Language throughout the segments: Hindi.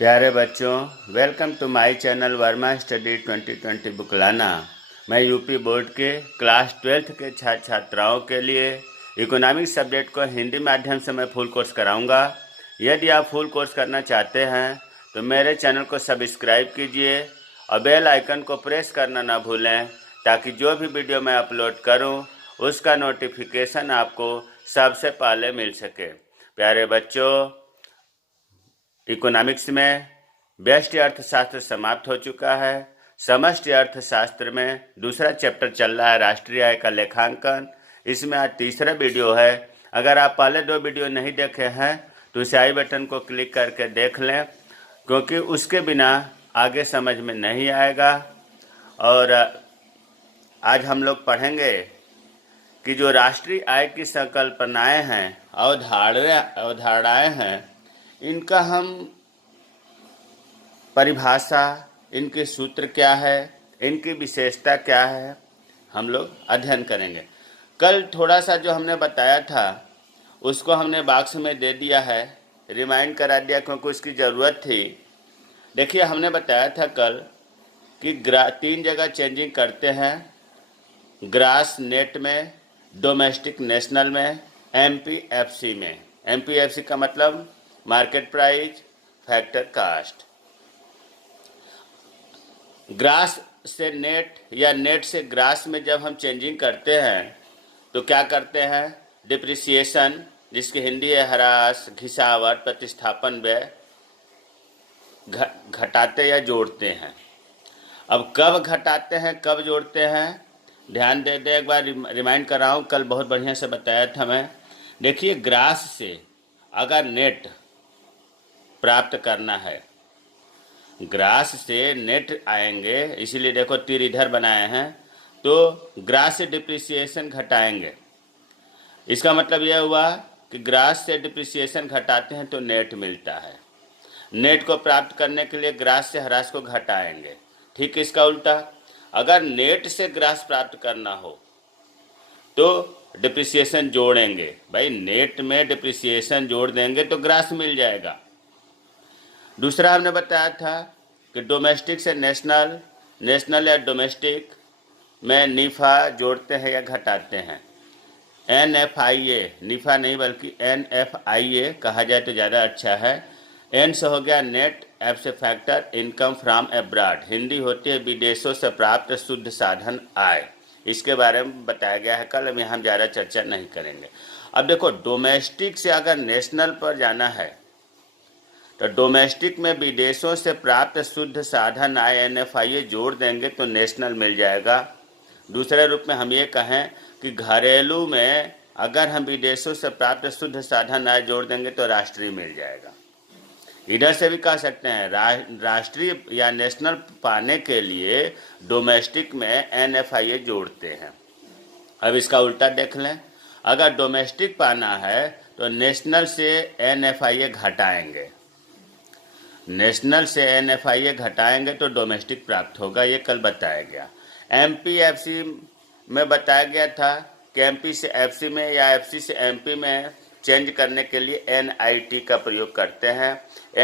प्यारे बच्चों, welcome to my channel Verma study 2020 बुकलाना। मैं यूपी बोर्ड के क्लास 12th के छात्र छात्राओं के लिए इकोनॉमिक्स सब्जेक्ट को हिंदी माध्यम से मैं फुल कोर्स कराऊंगा। यदि आप फुल कोर्स करना चाहते हैं तो मेरे चैनल को सब्सक्राइब कीजिए और बेल आइकन को प्रेस करना ना भूलें, ताकि जो भी वीडियो मैं अपलोड करूं उसका नोटिफिकेशन आपको सबसे पहले मिल सके। प्यारे बच्चों, इकोनॉमिक्स में व्यष्टि अर्थशास्त्र समाप्त हो चुका है। समष्टि अर्थशास्त्र में दूसरा चैप्टर चल रहा है, राष्ट्रीय आय का लेखांकन। इसमें आज तीसरा वीडियो है। अगर आप पहले दो वीडियो नहीं देखे हैं तो इस आई बटन को क्लिक करके देख लें, क्योंकि उसके बिना आगे समझ में नहीं आएगा। और आज हम लोग पढ़ेंगे कि जो राष्ट्रीय आय की संकल्पनाएं हैं, अवधारणाएं हैं, इनका हम परिभाषा, इनके सूत्र क्या है, इनकी विशेषता क्या है, हम लोग अध्ययन करेंगे। कल थोड़ा सा जो हमने बताया था उसको हमने बॉक्स में दे दिया है, रिमाइंड करा दिया क्योंकि उसकी ज़रूरत थी। देखिए, हमने बताया था कल कि 3 जगह चेंजिंग करते हैं, ग्रास नेट में, डोमेस्टिक नेशनल में, एमपीएफसी में। एमपीएफसी का मतलब market price, factor cost. Gross से नेट या नेट से ग्रास में जब हम चेंजिंग करते हैं तो क्या करते हैं? डिप्रिसिएशन, जिसकी हिंदी है ह्रास, घिसावट, प्रतिस्थापन व्यय घटाते या जोड़ते हैं। अब कब घटाते हैं, कब जोड़ते हैं, ध्यान दे दे, एक बार रिमाइंड कर रहा हूँ, कल बहुत बढ़िया से बताया था मैं। देखिए, ग्रास से अगर नेट प्राप्त करना है, ग्रास से नेट आएंगे, इसीलिए देखो तीर इधर बनाए हैं, तो ग्रास से डिप्रिसिएशन घटाएंगे। इसका मतलब यह हुआ कि ग्रास से डिप्रिसिएशन घटाते हैं तो नेट मिलता है। नेट को प्राप्त करने के लिए ग्रास से ह्रास को घटाएंगे। ठीक, इसका उल्टा, अगर नेट से ग्रास प्राप्त करना हो तो डिप्रिसिएशन जोड़ेंगे। भाई, नेट में डिप्रिसिएशन जोड़ देंगे तो ग्रास मिल जाएगा। दूसरा हमने बताया था कि डोमेस्टिक से नेशनल, नेशनल या डोमेस्टिक में निफा जोड़ते हैं या घटाते हैं। NFIA, निफा नहीं बल्कि NFIA कहा जाए तो ज़्यादा अच्छा है। एन से हो गया नेट, एफ से factor, income from abroad, Hindi होती है विदेशों से प्राप्त शुद्ध साधन आय। इसके बारे में बताया गया है कल, हम यहाँ ज़्यादा चर्चा नहीं करेंगे। अब देखो, डोमेस्टिक से अगर नेशनल पर जाना है तो डोमेस्टिक में विदेशों से प्राप्त शुद्ध साधन आय NFIA जोड़ देंगे तो नेशनल मिल जाएगा। दूसरे रूप में हम ये कहें कि घरेलू में अगर हम विदेशों से प्राप्त शुद्ध साधन आय जोड़ देंगे तो राष्ट्रीय मिल जाएगा। इधर से भी कह सकते हैं, राष्ट्रीय या नेशनल पाने के लिए डोमेस्टिक में NFIA जोड़ते हैं। अब इसका उल्टा देख लें, अगर डोमेस्टिक पाना है तो नेशनल से NFIA घटाएंगे। नेशनल से NFIA घटाएंगे तो डोमेस्टिक प्राप्त होगा, ये कल बताया गया। MPFC में बताया गया था कि MP से FC में या FC से MP में चेंज करने के लिए NIT का प्रयोग करते हैं।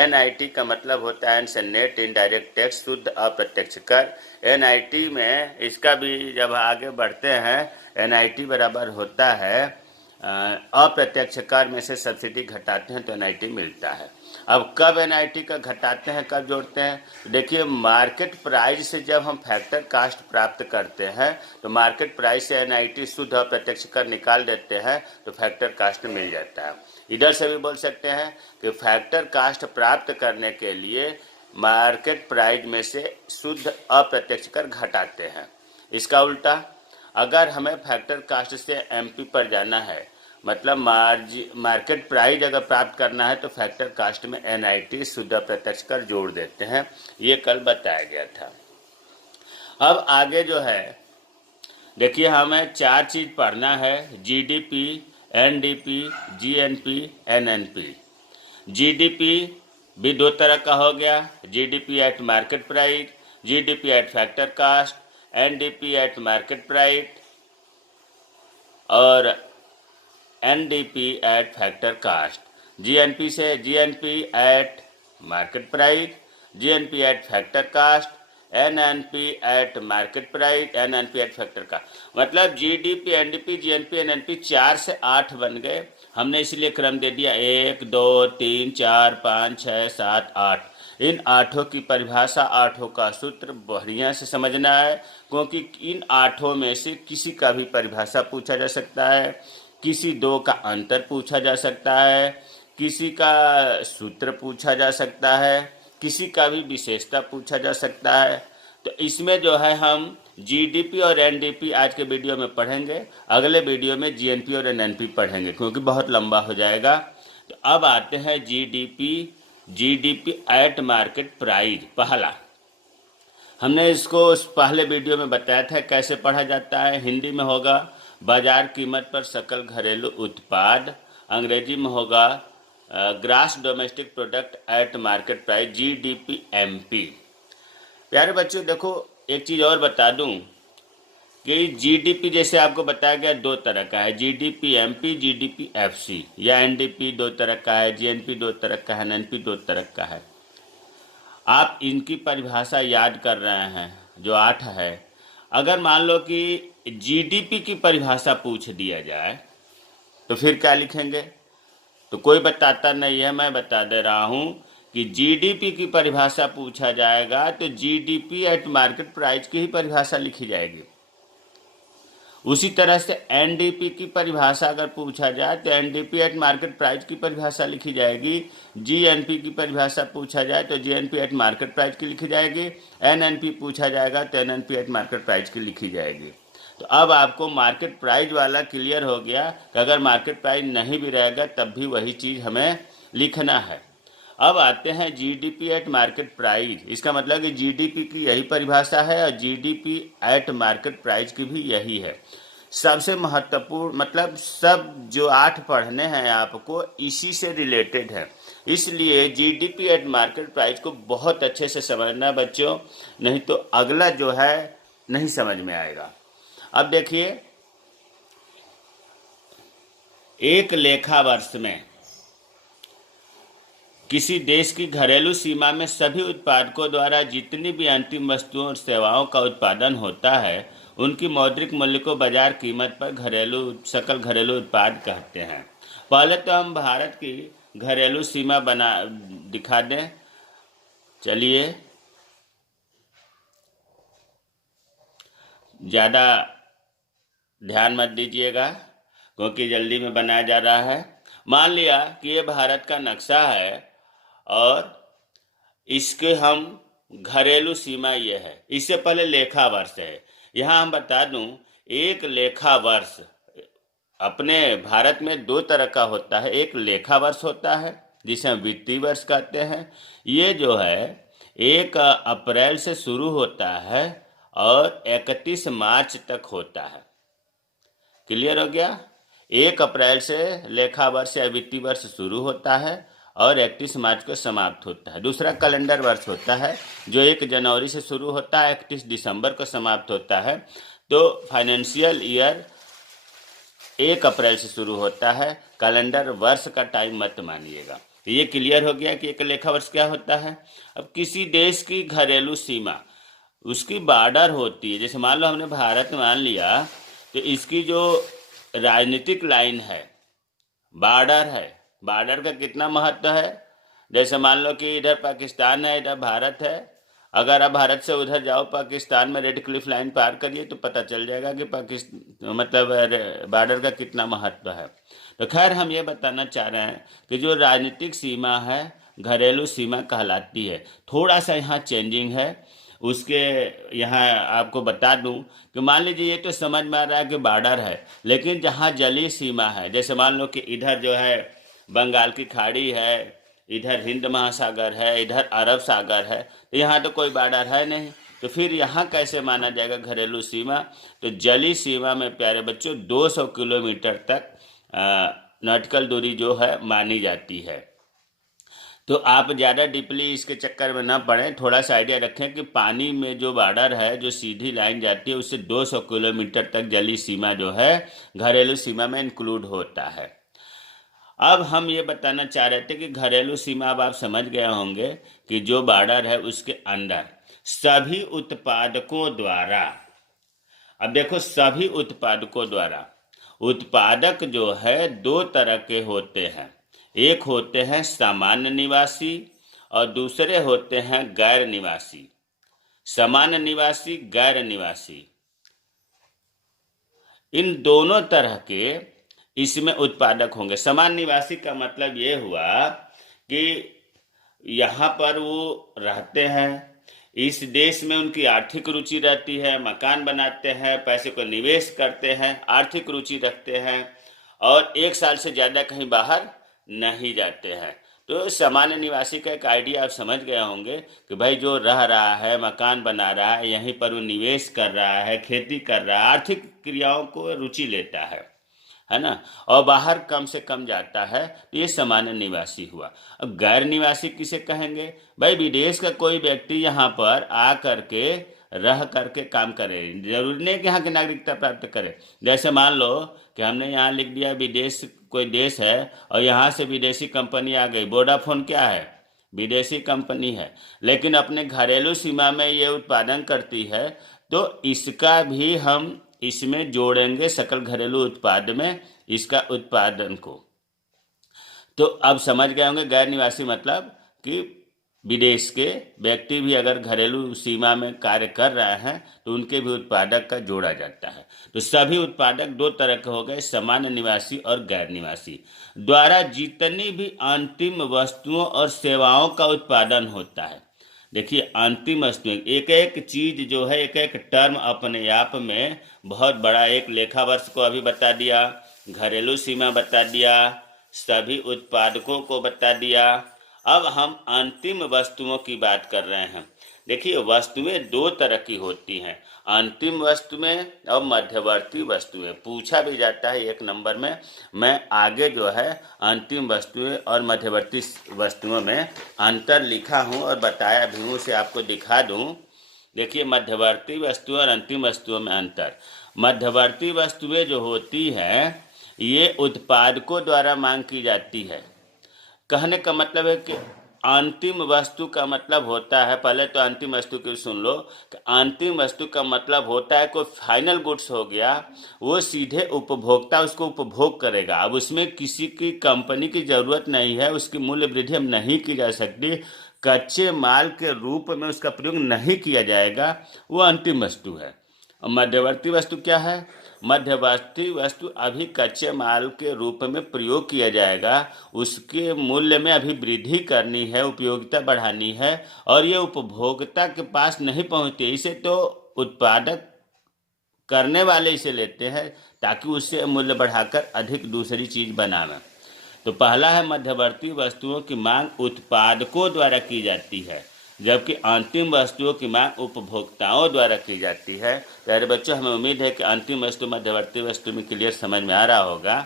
NIT का मतलब होता है से नेट इनडायरेक्ट टैक्स, शुद्ध अप्रत्यक्ष कर। NIT में इसका भी जब आगे बढ़ते हैं, NIT बराबर होता है अप्रत्यक्ष कर में से सब्सिडी घटाते हैं तो NIT मिलता है। अब कब NIT का घटाते हैं, कब जोड़ते हैं? देखिए, मार्केट प्राइस से जब हम फैक्टर कास्ट प्राप्त करते हैं तो मार्केट प्राइस से NIT शुद्ध अप्रत्यक्ष कर निकाल देते हैं तो फैक्टर कास्ट मिल जाता है। इधर से भी बोल सकते हैं कि फैक्टर कास्ट प्राप्त करने के लिए मार्केट प्राइस में से शुद्ध अप्रत्यक्ष कर घटाते हैं। इसका उल्टा, अगर हमें फैक्टर कास्ट से MP पर जाना है, मतलब मार्केट प्राइस अगर प्राप्त करना है तो फैक्टर कास्ट में NIT शुद्ध अप्रत्यक्ष कर जोड़ देते हैं। ये कल बताया गया था। अब आगे जो है, देखिए, हमें 4 चीज़ पढ़ना है: GDP, NDP, GNP, NNP। GDP भी 2 तरह का हो गया, GDP at market price, GDP at factor cost, NDP at market price और NDP at factor cost. GNP से GNP at market price, GNP at factor cost, NNP at market price, NNP at factor cost. मतलब जीडीपी, एनडीपी, जीएनपी, एनएनपी 4 से 8 बन गए। हमने इसलिए क्रम दे दिया 1 2 3 4 5 6 7 8। इन आठों की परिभाषा, आठों का सूत्र बढ़िया से समझना है, क्योंकि इन आठों में से किसी का भी परिभाषा पूछा जा सकता है, किसी दो का अंतर पूछा जा सकता है, किसी का सूत्र पूछा जा सकता है, किसी का भी विशेषता पूछा जा सकता है। तो इसमें जो है हम जीडीपी और एनडीपी आज के वीडियो में पढ़ेंगे, अगले वीडियो में जीएनपी और एनएनपी पढ़ेंगे, क्योंकि बहुत लंबा हो जाएगा। तो अब आते हैं जीडीपी एट मार्केट प्राइस। पहला हमने इसको उस पहले वीडियो में बताया था कैसे पढ़ा जाता है। हिंदी में होगा बाजार कीमत पर सकल घरेलू उत्पाद, अंग्रेजी में होगा grass domestic product eight market price, GDP-MP। प्यारे बच्चों देखो, एक चीज़ और बता दूं कि जीडीपी जैसे आपको बताया गया दो तरह का है, GDP-MP, GDP-FC, या एनडीपी दो तरह का है, जीएनपी दो तरह का है, एनएनपी दो तरह का है। आप इनकी परिभाषा याद कर रहे हैं जो 8 है। अगर मान लो कि जीडीपी की परिभाषा पूछ दिया जाए तो फिर क्या लिखेंगे? तो कोई बताता नहीं है, मैं बता दे रहा हूँ कि जीडीपी की परिभाषा पूछा जाएगा तो जीडीपी एट मार्केट प्राइस की ही परिभाषा लिखी जाएगी। उसी तरह से एनडीपी की परिभाषा अगर पूछा जाए तो एनडीपी एट मार्केट प्राइस की परिभाषा लिखी जाएगी। जीएनपी की परिभाषा पूछा जाए तो जीएनपी एट मार्केट प्राइस की लिखी जाएगी। एनएनपी पूछा जाएगा तो एनएनपी एट मार्केट प्राइस की लिखी जाएगी। तो अब आपको मार्केट प्राइस वाला क्लियर हो गया कि अगर मार्केट प्राइस नहीं भी रहेगा तब भी वही चीज़ हमें लिखना है। अब आते हैं जीडीपी एट मार्केट प्राइस। इसका मतलब कि जीडीपी की यही परिभाषा है और जीडीपी एट मार्केट प्राइस की भी यही है। सबसे महत्वपूर्ण मतलब सब जो 8 पढ़ने हैं आपको इसी से रिलेटेड है, इसलिए जीडीपी एट मार्केट प्राइस को बहुत अच्छे से समझना बच्चों, नहीं तो अगला जो है नहीं समझ में आएगा। अब देखिए, एक लेखा वर्ष में किसी देश की घरेलू सीमा में सभी उत्पादकों द्वारा जितनी भी अंतिम वस्तुओं और सेवाओं का उत्पादन होता है उनकी मौद्रिक मूल्य को बाजार कीमत पर सकल घरेलू उत्पाद कहते हैं। पहले तो हम भारत की घरेलू सीमा दिखा दें। चलिए, ज़्यादा ध्यान मत दीजिएगा क्योंकि जल्दी में बनाया जा रहा है। मान लिया कि ये भारत का नक्शा है और इसके हम घरेलू सीमा ये है। इससे पहले लेखा वर्ष है। यहाँ हम बता दूं, एक लेखा वर्ष अपने भारत में दो तरह का होता है। एक लेखा वर्ष होता है जिसे हम वित्तीय वर्ष कहते हैं। ये जो है 1 अप्रैल से शुरू होता है और 31 मार्च तक होता है। क्लियर हो गया? 1 अप्रैल से लेखा वर्ष या वित्तीय वर्ष शुरू होता है और 31 मार्च को समाप्त होता है। दूसरा कैलेंडर वर्ष होता है जो 1 जनवरी से शुरू होता है, 31 दिसंबर को समाप्त होता है। तो फाइनेंशियल ईयर 1 अप्रैल से शुरू होता है। कैलेंडर वर्ष का टाइम मत मानिएगा। ये क्लियर हो गया कि एक लेखा वर्ष क्या होता है। अब किसी देश की घरेलू सीमा, उसकी बॉर्डर होती है। जैसे मान लो हमने भारत मान लिया तो इसकी जो राजनीतिक लाइन है, बॉर्डर है, बॉर्डर का कितना महत्व है। जैसे मान लो कि इधर पाकिस्तान है, इधर भारत है। अगर आप भारत से उधर जाओ पाकिस्तान में रेड क्लिफ लाइन पार करिए तो पता चल जाएगा कि मतलब बॉर्डर का कितना महत्व है। तो खैर हम ये बताना चाह रहे हैं कि जो राजनीतिक सीमा है घरेलू सीमा कहलाती है। थोड़ा सा यहाँ चेंजिंग है उसके। यहाँ आपको बता दूं कि मान लीजिए ये तो समझ में आ रहा है कि बॉर्डर है, लेकिन जहाँ जलीय सीमा है, जैसे मान लो कि इधर जो है बंगाल की खाड़ी है, इधर हिंद महासागर है, इधर अरब सागर है, तो यहाँ तो कोई बॉर्डर है नहीं। तो फिर यहाँ कैसे माना जाएगा घरेलू सीमा? तो जलीय सीमा में प्यारे बच्चों 200 किलोमीटर तक नॉटिकल दूरी जो है मानी जाती है। तो आप ज़्यादा डीपली इसके चक्कर में ना पड़ें, थोड़ा सा आइडिया रखें कि पानी में जो बॉर्डर है, जो सीधी लाइन जाती है, उससे 200 किलोमीटर तक जलीय सीमा जो है घरेलू सीमा में इंक्लूड होता है। अब हम ये बताना चाह रहे थे कि घरेलू सीमा अब आप समझ गए होंगे कि जो बॉर्डर है उसके अंदर सभी उत्पादकों द्वारा, अब देखो सभी उत्पादकों द्वारा, उत्पादक जो है दो तरह के होते हैं। एक होते हैं सामान्य निवासी और दूसरे होते हैं गैर निवासी। सामान्य निवासी, गैर निवासी, इन दोनों तरह के इसमें उत्पादक होंगे। सामान्य निवासी का मतलब ये हुआ कि यहाँ पर वो रहते हैं, इस देश में उनकी आर्थिक रुचि रहती है, मकान बनाते हैं, पैसे को निवेश करते हैं, आर्थिक रुचि रखते हैं और 1 साल से ज़्यादा कहीं बाहर नहीं जाते हैं। तो सामान्य निवासी का एक आइडिया आप समझ गए होंगे कि भाई जो रह रहा है, मकान बना रहा है, यहीं पर वो निवेश कर रहा है, खेती कर रहा है, आर्थिक क्रियाओं को रुचि लेता है ना, और बाहर कम से कम जाता है, तो ये सामान्य निवासी हुआ। अब गैर निवासी किसे कहेंगे? भाई विदेश का कोई व्यक्ति यहाँ पर आ करके रह करके काम करे, जरूरी नहीं कि यहाँ की नागरिकता प्राप्त करे। जैसे मान लो कि हमने यहाँ लिख दिया विदेश, कोई देश है और यहाँ से विदेशी कंपनी आ गई। वोडाफोन क्या है? विदेशी कंपनी है, लेकिन अपने घरेलू सीमा में ये उत्पादन करती है, तो इसका भी हम इसमें जोड़ेंगे सकल घरेलू उत्पाद में इसका उत्पादन को। तो अब समझ गए होंगे गैर निवासी मतलब कि विदेश के व्यक्ति भी अगर घरेलू सीमा में कार्य कर रहे हैं तो उनके भी उत्पादक का जोड़ा जाता है। तो सभी उत्पादक दो तरह के हो गए, सामान्य निवासी और गैर निवासी, द्वारा जितनी भी अंतिम वस्तुओं और सेवाओं का उत्पादन होता है। देखिए अंतिम वस्तु, एक एक चीज जो है, एक एक टर्म अपने आप में बहुत बड़ा, एक लेखा वर्ष को अभी बता दिया, घरेलू सीमा बता दिया, सभी उत्पादकों को बता दिया। अब हम अंतिम वस्तुओं की बात कर रहे हैं। देखिए वस्तुएं दो तरह की होती हैं, अंतिम वस्तुएं और मध्यवर्ती वस्तुएं। पूछा भी जाता है 1 नंबर में। मैं आगे जो है अंतिम वस्तुएं और मध्यवर्ती वस्तुओं में अंतर लिखा हूं और बताया भी हूं, उसे आपको दिखा दूं। देखिए मध्यवर्ती वस्तुएं और अंतिम वस्तुओं में अंतर। मध्यवर्ती वस्तुएं जो होती हैं ये उत्पादकों द्वारा मांग की जाती है। कहने का मतलब है कि अंतिम वस्तु का मतलब होता है, पहले तो अंतिम वस्तु की सुन लो, कि अंतिम वस्तु का मतलब होता है कोई फाइनल गुड्स हो गया, वो सीधे उपभोक्ता उसको उपभोग करेगा। अब उसमें किसी की कंपनी की ज़रूरत नहीं है, उसकी मूल्य वृद्धि हम नहीं की जा सकती, कच्चे माल के रूप में उसका प्रयोग नहीं किया जाएगा, वो अंतिम वस्तु है। और मध्यवर्ती वस्तु क्या है? मध्यवर्ती वस्तु अभी कच्चे माल के रूप में प्रयोग किया जाएगा, उसके मूल्य में अभी वृद्धि करनी है, उपयोगिता बढ़ानी है और ये उपभोक्ता के पास नहीं पहुंचती। इसे तो उत्पादक करने वाले इसे लेते हैं ताकि उससे मूल्य बढ़ाकर अधिक दूसरी चीज बनावें। तो पहला है मध्यवर्ती वस्तुओं की मांग उत्पादकों द्वारा की जाती है, जबकि अंतिम वस्तुओं की मांग उपभोक्ताओं द्वारा की जाती है। प्यारे बच्चों, हमें उम्मीद है कि अंतिम वस्तु मध्यवर्ती वस्तु में क्लियर समझ में आ रहा होगा।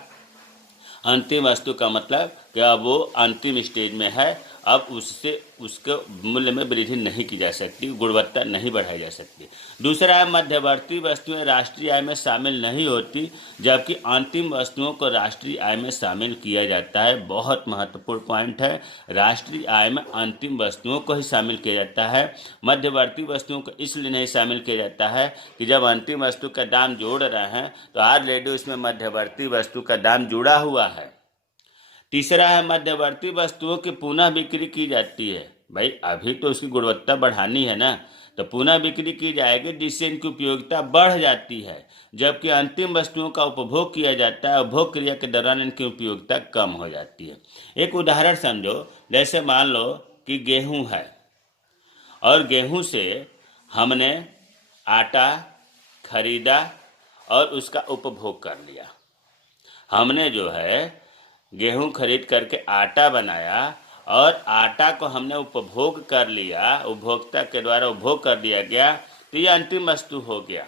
अंतिम वस्तु का मतलब कि अब वो अंतिम स्टेज में है, अब उससे उसके मूल्य में वृद्धि नहीं की जा सकती, गुणवत्ता नहीं बढ़ाई जा सकती। दूसरा है मध्यवर्ती वस्तुएं राष्ट्रीय आय में शामिल नहीं होती, जबकि अंतिम वस्तुओं को राष्ट्रीय आय में शामिल किया जाता है। बहुत महत्वपूर्ण पॉइंट है, राष्ट्रीय आय में अंतिम वस्तुओं को ही शामिल किया जाता है। मध्यवर्ती वस्तुओं को इसलिए नहीं शामिल किया जाता है कि जब अंतिम वस्तु का दाम जोड़ रहे हैं तो ऑलरेडी उसमें मध्यवर्ती वस्तु का दाम जुड़ा हुआ है। तीसरा है मध्यवर्ती वस्तुओं की पुनः बिक्री की जाती है। भाई अभी तो उसकी गुणवत्ता बढ़ानी है ना, तो पुनः बिक्री की जाएगी जिससे इनकी उपयोगिता बढ़ जाती है, जबकि अंतिम वस्तुओं का उपभोग किया जाता है, उपभोग क्रिया के दौरान इनकी उपयोगिता कम हो जाती है। एक उदाहरण समझो, जैसे मान लो कि गेहूं है और गेहूं से हमने आटा खरीदा और उसका उपभोग कर लिया। हमने जो है गेहूं खरीद करके आटा बनाया और आटा को हमने उपभोग कर लिया, उपभोक्ता के द्वारा उपभोग कर दिया गया, तो ये अंतिम वस्तु हो गया।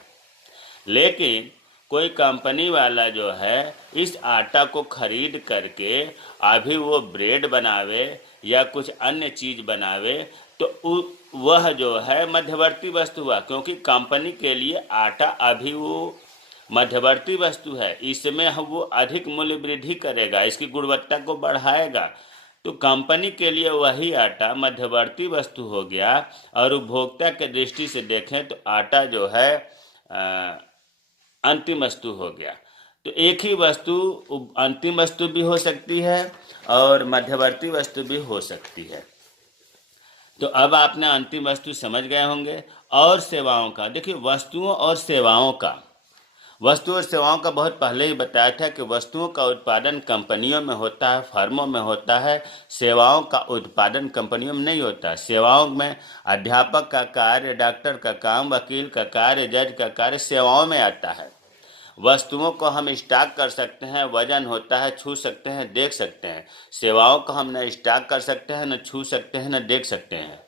लेकिन कोई कंपनी वाला जो है इस आटा को खरीद करके अभी वो ब्रेड बनावे या कुछ अन्य चीज बनावे, तो वह जो है मध्यवर्ती वस्तु हुआ, क्योंकि कंपनी के लिए आटा अभी वो मध्यवर्ती वस्तु है, इसमें वो अधिक मूल्य वृद्धि करेगा, इसकी गुणवत्ता को बढ़ाएगा। तो कंपनी के लिए वही आटा मध्यवर्ती वस्तु हो गया। और उपभोक्ता के दृष्टि से देखें तो आटा जो है अंतिम वस्तु हो गया। तो एक ही वस्तु अंतिम वस्तु भी हो सकती है और मध्यवर्ती वस्तु भी हो सकती है। तो अब आपने अंतिम वस्तु समझ गए होंगे। और सेवाओं का देखिए, वस्तुओं और सेवाओं का, वस्तु और सेवाओं का बहुत पहले ही बताया था कि वस्तुओं का उत्पादन कंपनियों में होता है, फर्मों में होता है। सेवाओं का उत्पादन कंपनियों में नहीं होता। सेवाओं में अध्यापक का कार्य, डॉक्टर का काम, वकील का कार्य, जज का कार्य सेवाओं में आता है। वस्तुओं को हम स्टॉक कर सकते हैं, वजन होता है, छू सकते हैं, देख सकते हैं। सेवाओं को हम न स्टॉक कर सकते हैं, न छू सकते हैं, न देख सकते हैं।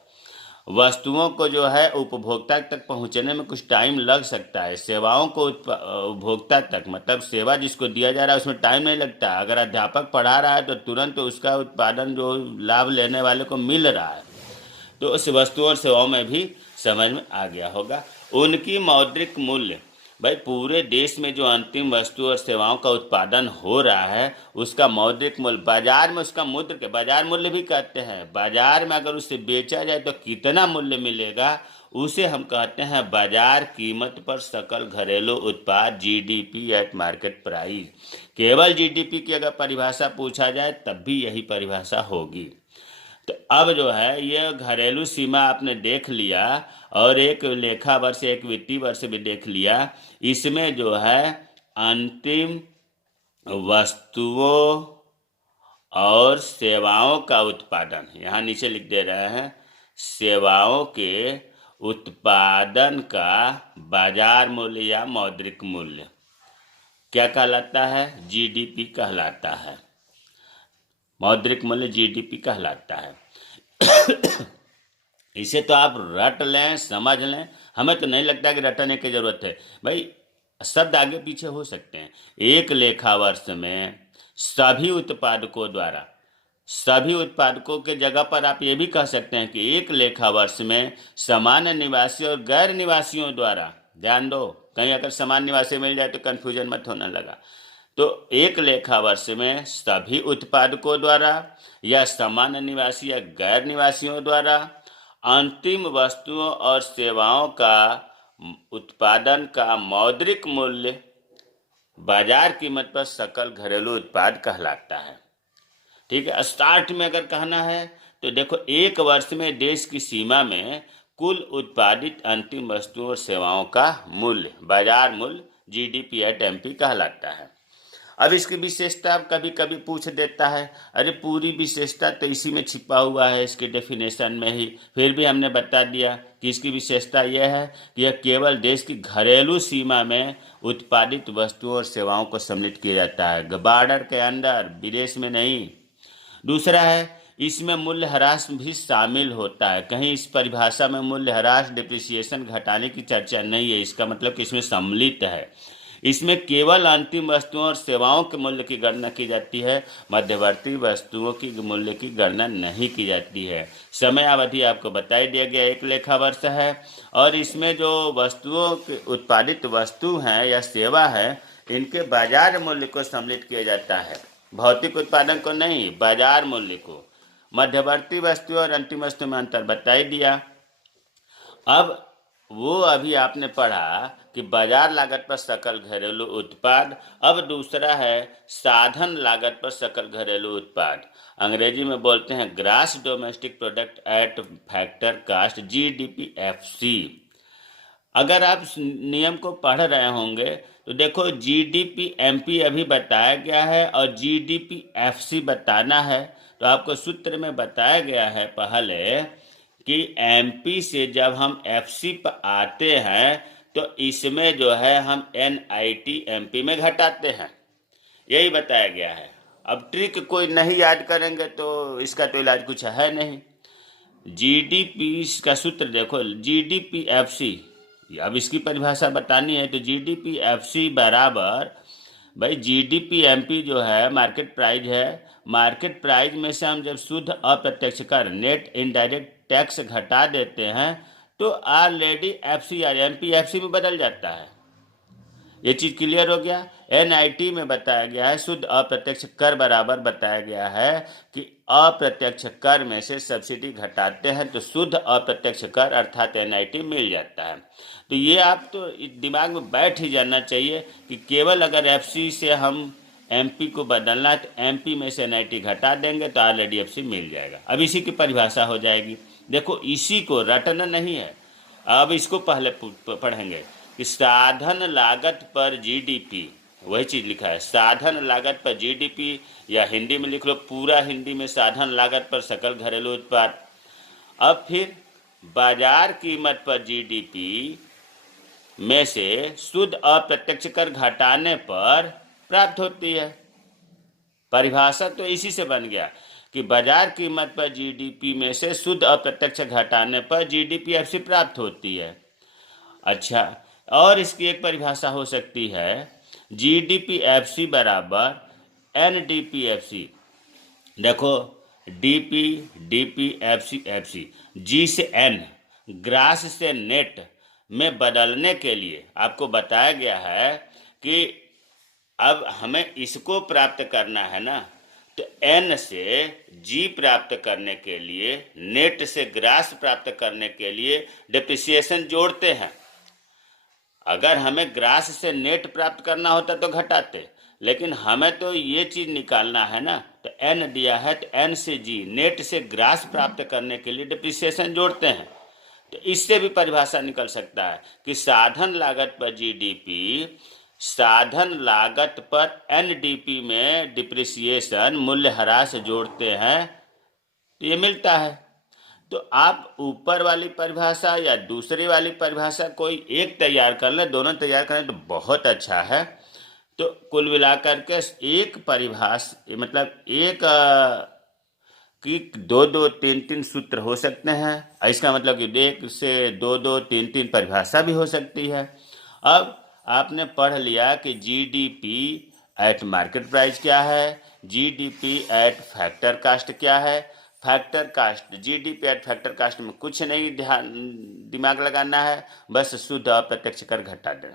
वस्तुओं को जो है उपभोक्ता तक पहुंचने में कुछ टाइम लग सकता है। सेवाओं को उपभोक्ता तक, मतलब सेवा जिसको दिया जा रहा है उसमें टाइम नहीं लगता। अगर अध्यापक पढ़ा रहा है तो तुरंत उसका उत्पादन जो लाभ लेने वाले को मिल रहा है। तो उस वस्तुओं और सेवाओं में भी समझ में आ गया होगा। उनकी मौद्रिक मूल्य, भाई पूरे देश में जो अंतिम वस्तु और सेवाओं का उत्पादन हो रहा है उसका मौद्रिक मूल्य, बाजार में उसका मूल्य के बाजार मूल्य भी कहते हैं। बाजार में अगर उसे बेचा जाए तो कितना मूल्य मिलेगा उसे हम कहते हैं बाजार कीमत पर सकल घरेलू उत्पाद, जीडीपी एट मार्केट प्राइस। केवल जीडीपी की अगर परिभाषा पूछा जाए तब भी यही परिभाषा होगी। तो अब जो है ये घरेलू सीमा आपने देख लिया और एक लेखा वर्ष, एक वित्तीय वर्ष भी देख लिया। इसमें जो है अंतिम वस्तुओं और सेवाओं का उत्पादन, यहाँ नीचे लिख दे रहे हैं, सेवाओं के उत्पादन का बाजार मूल्य या मौद्रिक मूल्य क्या कहलाता है? जीडीपी कहलाता है। मौद्रिक मूल्य जीडीपी कहलाता है। इसे तो आप रट लें, समझ लें, हमें तो नहीं लगता कि रटने की जरूरत है। भाई शब्द आगे पीछे हो सकते हैं। एक लेखा वर्ष में सभी उत्पादकों द्वारा, सभी उत्पादकों के जगह पर आप ये भी कह सकते हैं कि एक लेखा वर्ष में सामान्य निवासी और गैर निवासियों द्वारा, ध्यान दो, कहीं अगर सामान्य निवासी मिल जाए तो कंफ्यूजन मत होने लगा। तो एक लेखा वर्ष में सभी उत्पादकों द्वारा या सामान्य निवासी या गैर निवासियों द्वारा अंतिम वस्तुओं और सेवाओं का उत्पादन का मौद्रिक मूल्य बाजार कीमत पर सकल घरेलू उत्पाद कहलाता है। ठीक है। स्टार्ट में अगर कहना है तो देखो, एक वर्ष में देश की सीमा में कुल उत्पादित अंतिम वस्तुओं और सेवाओं का मूल्य, बाजार मूल्य, जीडीपी एट एमपी कहलाता है। अब इसकी विशेषता कभी कभी पूछ देता है। अरे पूरी विशेषता तो इसी में छिपा हुआ है, इसके डेफिनेशन में ही। फिर भी हमने बता दिया कि इसकी विशेषता यह है कि यह केवल देश की घरेलू सीमा में उत्पादित वस्तुओं और सेवाओं को सम्मिलित किया जाता है, बॉर्डर के अंदर, विदेश में नहीं। दूसरा है, इसमें मूल्य ह्रास भी शामिल होता है। कहीं इस परिभाषा में मूल्य ह्रास, डिप्रिसिएशन, घटाने की चर्चा नहीं है। इसका मतलब कि इसमें सम्मिलित है। इसमें केवल अंतिम वस्तुओं और सेवाओं के मूल्य की गणना की जाती है, मध्यवर्ती वस्तुओं की मूल्य की गणना नहीं की जाती है। समय अवधि आपको बताई दिया गया, एक लेखा वर्ष है। और इसमें जो वस्तुओं के उत्पादित वस्तु हैं या सेवा है, इनके बाजार मूल्य को सम्मिलित किया जाता है, भौतिक उत्पादन को नहीं, बाजार मूल्य को। मध्यवर्ती वस्तु और अंतिम वस्तु में अंतर बताई दिया। अब वो अभी आपने पढ़ा कि बाजार लागत पर सकल घरेलू उत्पाद। अब दूसरा है साधन लागत पर सकल घरेलू उत्पाद। अंग्रेजी में बोलते हैं gross domestic product at factor cost, GDPFC. अगर आप नियम को पढ़ रहे होंगे तो देखो, जीडीपीएमपी अभी बताया गया है और जीडीपीएफसी बताना है। तो आपको सूत्र में बताया गया है पहले कि एमपी से जब हम एफसी पर आते हैं तो इसमें जो है हम एनआईटी एमपी में घटाते हैं, यही बताया गया है। अब ट्रिक कोई नहीं याद करेंगे तो इसका तो इलाज कुछ है नहीं। जीडीपी का सूत्र देखो, जीडीपीएफसी, अब इसकी परिभाषा बतानी है तो जीडीपीएफसी बराबर, भाई जीडीपीएमपी जो है मार्केट प्राइस है, मार्केट प्राइस में से हम जब शुद्ध अप्रत्यक्ष कर, नेट इनडायरेक्ट टैक्स घटा देते हैं तो ऑलरेडी एफसी या एमपीएफसी में बदल जाता है। ये चीज़ क्लियर हो गया। एनआईटी में बताया गया है शुद्ध अप्रत्यक्ष कर बराबर बताया गया है कि अप्रत्यक्ष कर में से सब्सिडी घटाते हैं तो शुद्ध अप्रत्यक्ष कर अर्थात एनआईटी मिल जाता है। तो ये आप तो दिमाग में बैठ ही जाना चाहिए कि केवल अगर एफसी से हम एमपी को बदलना है तो एमपी में से एनआईटी घटा देंगे तो ऑलरेडी एफसी मिल जाएगा। अब इसी की परिभाषा हो जाएगी। देखो इसी को रटना नहीं है, अब इसको पहले पढ़ेंगे कि साधन लागत पर जीडीपी, वही चीज़ लिखा है साधन लागत पर जीडीपी, या हिंदी में लिख लो पूरा हिंदी में साधन लागत पर सकल घरेलू उत्पाद। अब फिर बाजार कीमत पर जीडीपी में से शुद्ध अप्रत्यक्ष कर घटाने पर प्राप्त होती है। परिभाषा तो इसी से बन गया कि बाजार कीमत पर जीडीपी में से शुद्ध अप्रत्यक्ष घटाने पर जीडीपी एफसी प्राप्त होती है। अच्छा, और इसकी एक परिभाषा हो सकती है जीडीपी एफसी बराबर एनडीपी एफसी। देखो डीपी डीपी एफसी एफसी, जी से एन ग्रास से नेट में बदलने के लिए आपको बताया गया है कि अब हमें इसको प्राप्त करना है ना, तो एन से जी प्राप्त करने के लिए, नेट से ग्रास प्राप्त करने के लिए डिप्रिसिएशन जोड़ते हैं। अगर हमें ग्रास से नेट प्राप्त करना होता तो घटाते, लेकिन हमें तो ये चीज़ निकालना है ना, तो एन दिया है तो एन से जी, नेट से ग्रास प्राप्त करने के लिए डिप्रिसिएशन जोड़ते हैं। तो इससे भी परिभाषा निकल सकता है कि साधन लागत पर जीडीपी, साधन लागत पर एनडीपी में डिप्रिसिएशन मूल्यह्रास जोड़ते हैं तो ये मिलता है। तो आप ऊपर वाली परिभाषा या दूसरी वाली परिभाषा कोई एक तैयार कर लें, दोनों तैयार करें तो बहुत अच्छा है। तो कुल मिलाकर के एक परिभाषा मतलब एक कि दो दो तीन तीन सूत्र हो सकते हैं। इसका मतलब कि एक से दो दो तीन तीन परिभाषा भी हो सकती है। अब आपने पढ़ लिया कि जीडीपी एट मार्केट प्राइस क्या है, जीडीपी एट फैक्टर कास्ट क्या है। Factor cost, GDP at factor cost में कुछ नहीं ध्यान दिमाग लगाना है, बस शुद्ध अप्रत्यक्ष कर घटा दें।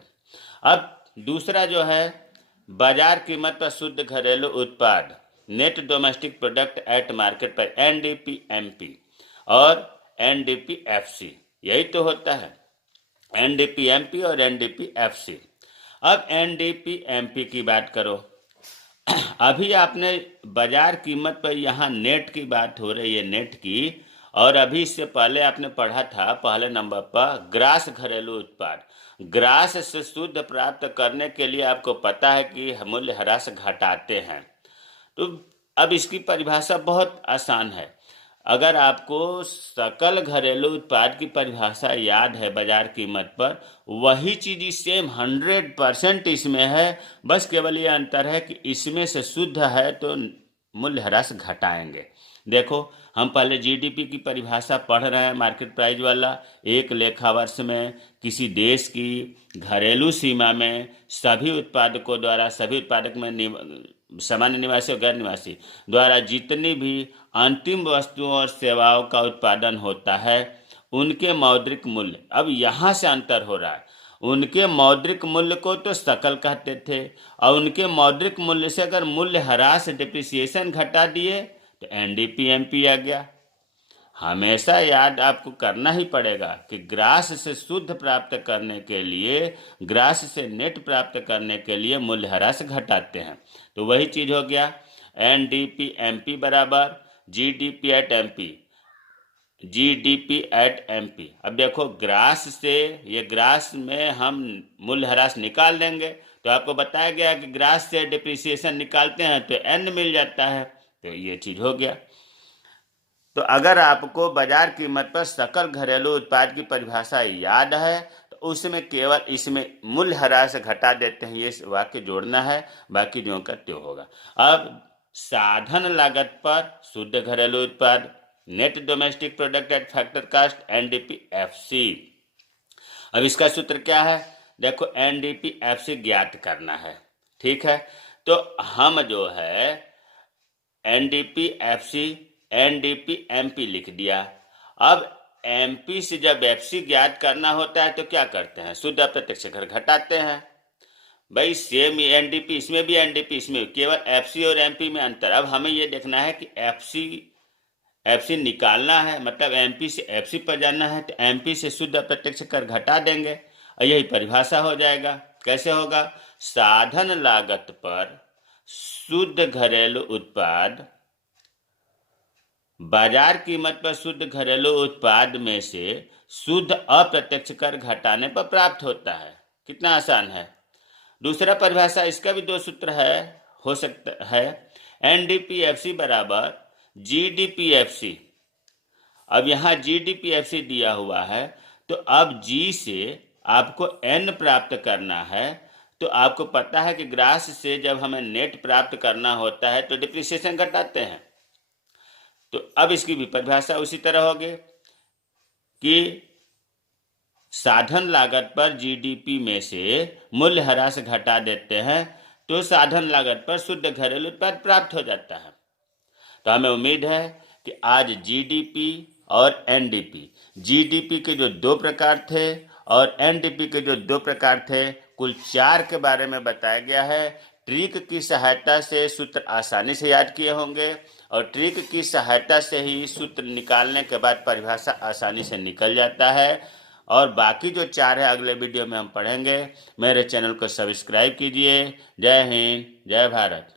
अब दूसरा जो है बाजार कीमत पर शुद्ध घरेलू उत्पाद, net domestic product eight market पर, एनडीपी एमपी और एनडीपी एफसी, यही तो होता है एनडीपी एमपी और एनडीपी एफसी। अब एनडीपी एमपी की बात करो। अभी आपने बाजार कीमत पर यहाँ नेट की बात हो रही है, नेट की, और अभी इससे पहले आपने पढ़ा था पहले नंबर पर ग्रास घरेलू उत्पाद। ग्रास से शुद्ध प्राप्त करने के लिए आपको पता है कि मूल्यह्रास घटाते हैं। तो अब इसकी परिभाषा बहुत आसान है। अगर आपको सकल घरेलू उत्पाद की परिभाषा याद है बाजार कीमत पर, वही चीज़ सेम 100% इसमें है, बस केवल ये अंतर है कि इसमें से शुद्ध है तो मूल्यह्रास घटाएंगे। देखो हम पहले जीडीपी की परिभाषा पढ़ रहे हैं मार्केट प्राइस वाला। एक लेखा वर्ष में किसी देश की घरेलू सीमा में सभी उत्पादकों द्वारा, सभी उत्पादक में सामान्य निवासी और गैर निवासी द्वारा जितनी भी अंतिम वस्तुओं और सेवाओं का उत्पादन होता है उनके मौद्रिक मूल्य, अब यहाँ से अंतर हो रहा है। उनके मौद्रिक मूल्य को तो सकल कहते थे, और उनके मौद्रिक मूल्य से अगर मूल्यह्रास डिप्रिसिएशन घटा दिए तो एनडीपी एमपी आ गया। हमेशा याद आपको करना ही पड़ेगा कि ग्रास से शुद्ध प्राप्त करने के लिए, ग्रास से नेट प्राप्त करने के लिए मूल्यह्रास घटाते हैं। तो वही चीज़ हो गया एनडीपी एमपी बराबर GDP at MP, GDP at MP. अब देखो ग्रास से, ये ग्रास में हम मूल्यह्रास निकाल देंगे तो आपको बताया गया कि ग्रास से डिप्रिसिएशन निकालते हैं तो एन मिल जाता है। तो ये चीज़ हो गया। तो अगर आपको बाजार कीमत पर सकल घरेलू उत्पाद की परिभाषा याद है तो उसमें केवल इसमें मूल्यह्रास घटा देते हैं, ये वाक्य जोड़ना है, बाकी जो का त्यों होगा। अब साधन लागत पर शुद्ध घरेलू उत्पाद, net domestic product at factor cost, NDP FC. अब इसका सूत्र क्या है, देखो एनडीपी एफसी ज्ञात करना है, ठीक है। तो हम जो है एनडीपी एफसी एनडीपी एमपी लिख दिया। अब एमपी से जब एफसी ज्ञात करना होता है तो क्या करते हैं, शुद्ध अप्रत्यक्ष कर घटाते हैं। भाई सेम एनडीपी, इसमें भी एनडीपी, इसमें केवल एफसी और एमपी में अंतर। अब हमें ये देखना है कि एफसी एफसी निकालना है, मतलब एमपी से एफसी पर जाना है, तो एमपी से शुद्ध अप्रत्यक्ष कर घटा देंगे और यही परिभाषा हो जाएगा। कैसे होगा? साधन लागत पर शुद्ध घरेलू उत्पाद बाजार कीमत पर शुद्ध घरेलू उत्पाद में से शुद्ध अप्रत्यक्ष कर घटाने पर प्राप्त होता है। कितना आसान है। दूसरा परिभाषा, इसका भी दो सूत्र है, हो सकता है। एनडीपीएफसी बराबर जीडीपीएफसी। अब यहाँ जीडीपीएफसी दिया हुआ है, तो अब जी से आपको एन प्राप्त करना है। तो आपको पता है कि ग्रास से जब हमें नेट प्राप्त करना होता है तो डिप्रिसिएशन घटाते हैं। तो अब इसकी भी परिभाषा उसी तरह होगी कि साधन लागत पर जीडीपी में से मूल्य ह्रास घटा देते हैं तो साधन लागत पर शुद्ध घरेलू उत्पाद प्राप्त हो जाता है। तो हमें उम्मीद है कि आज जीडीपी और एनडीपी, जीडीपी के जो दो प्रकार थे और एनडीपी के जो दो प्रकार थे, कुल 4 के बारे में बताया गया है। ट्रिक की सहायता से सूत्र आसानी से याद किए होंगे और ट्रिक की सहायता से ही सूत्र निकालने के बाद परिभाषा आसानी से निकल जाता है। और बाकी जो 4 है अगले वीडियो में हम पढ़ेंगे। मेरे चैनल को सब्सक्राइब कीजिए। जय हिंद, जय भारत।